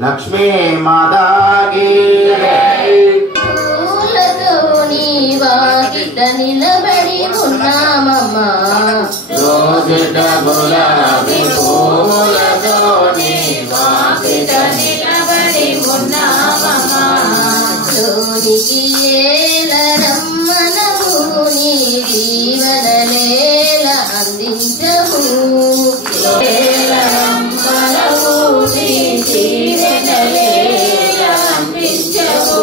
लक्ष्मी माता की నిలబడి ఉన్నామమ్మా రోజుట గులాబీ పూలతో నీ వాకిట నిలబడి ఉన్నామమ్మా జోడికి ఏలరమ్మనము నీ దీవెనలేల అందించము ఏలరమ్మనము నీ దీవెనలేల అందించము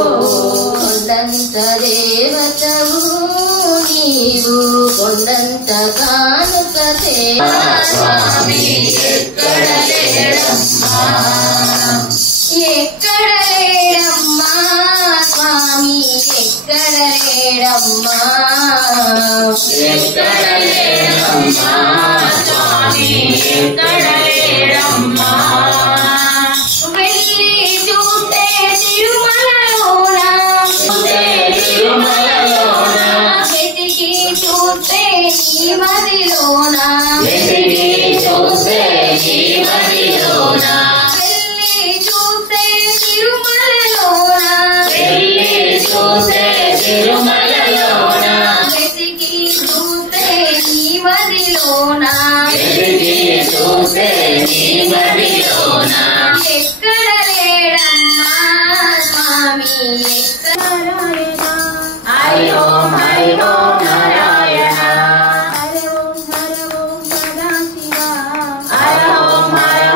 కొండంత దేవతవు నీవు కొండంత కానుక స్వామి ఎక్కడ లేడమ్మా ఎక్కడ లేడమ్మా స్వామి ఎక్కడ లేడమ్మా ఎక్కడ లేడమ్మా స్వామి ఎక్కడ లేడమ్మా వెళ్ళి చూస్తే తిరుమలలోన వెతికి చూస్తే ఈ మదిలోన వెతికి చూస్తే ఈ మదిలోన వెళ్ళి చూస్తే తిరుమలలోన వెళ్ళి చూస్తే తిరుమలలోన వెతికి చూస్తే ఈ మదిలోన వెతికి చూస్తే ఈ మదిలోన ఎక్కడ లేడమ్మా స్వామి ఎక్కడ హరి ఓం నారాయణ హరి ఓం సదాశివ హరి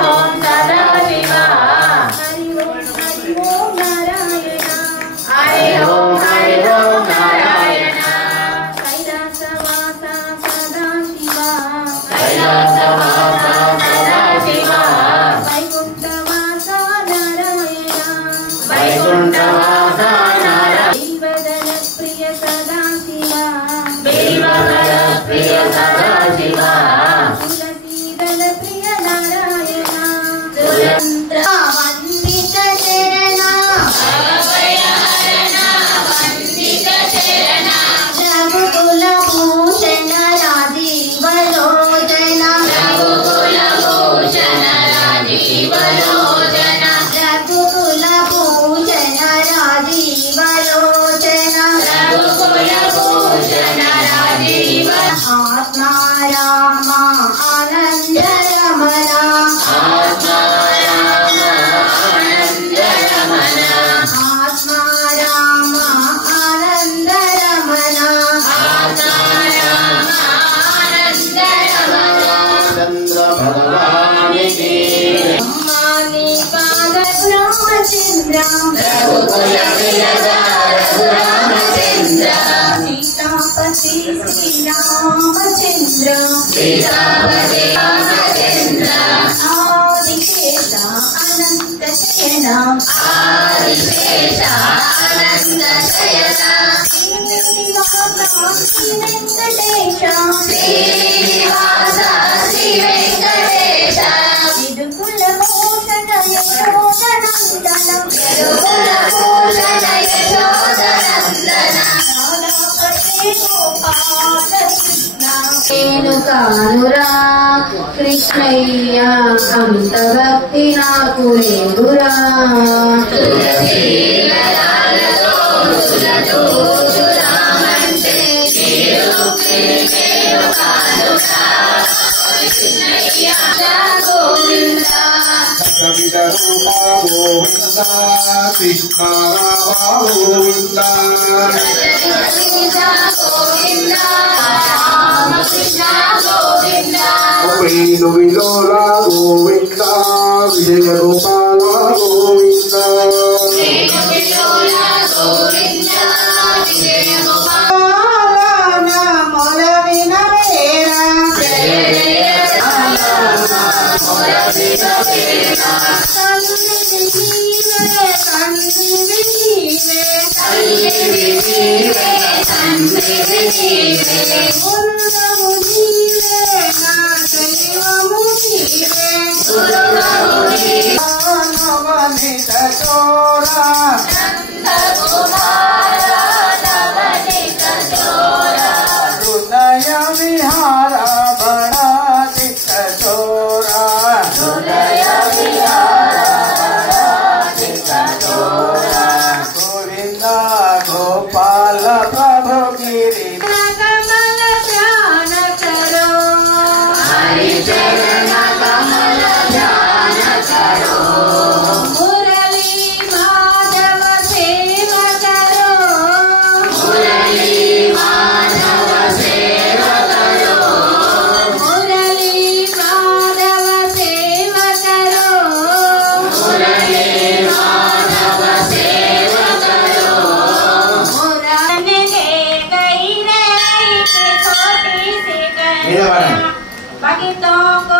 ఓం సదాశివ హరి ఓం నారాయణ హరి ఓం నారాయణ కైలాసవాస సదాశివ కైలాసవాస సదాశివ వైకుంఠవాస నారాయణ వైకుంఠవాస బిల్వదల ప్రియ సదాశివ తులసీదల ప్రియ నారాయణ వందిత శరణ భవభయహరణ వందిత శరణ రఘుకుల భూషణ రాజీవలోచన రఘుకుల భూషణ రాజీవలోచన రఘుకుల భూషణ రాజీవలోచన రఘుకుల భూషణ आत्मा राम आनंद रमण आत्मा राम आनंद रमण आत्मा राम आनंद रमण आत्मा राम आनंद रमण चंद्र भगवान की अम्मानी पाद रामचंद्र रघुकुल विलदार रामचंद्र सीतापति श्री रामचंद्र सीतापति रामचंद्र आदिशेष अनंत शयन आदिशेष अनंत शयन श्री वेंकटेश श्रीनिवास श्री वेंकटेश यदुकुल भूषण यशोधनंदन यदुकुल भूषण यशोधनंदन రేణుకానురా కృష్ణయ్య అంత భక్తి నాకు లేదురా కవిత రూపా గోవింద కృష్ణ రామ గోవింద వేణు విలోల గోవింద విజయ గోపాల గోవింద ఊపిరి నీవే గురువు నీవే నా దైవము నీవే గురువు నీవే నవనిత చోరా నందకుమార నవనిత చోరా హృదయ విహార బడా చిత్త చోరా హృదయ విహార బడా చిత్త చోరా గోవింద గోపాల ప్రభు గిరి కమల ధ్యాన కరో హరి చరణ కమల ధ్యాన కరో మురళీ మాధవ సేవ కరో మురళీ మాధవ సేవ కరో మురళీ మాధవ సేవ కరో మురళీ మాధవ సేవ కరో मुराने के गई रे के छोटी सी निलवाड़ा। कन्या, भक्तों को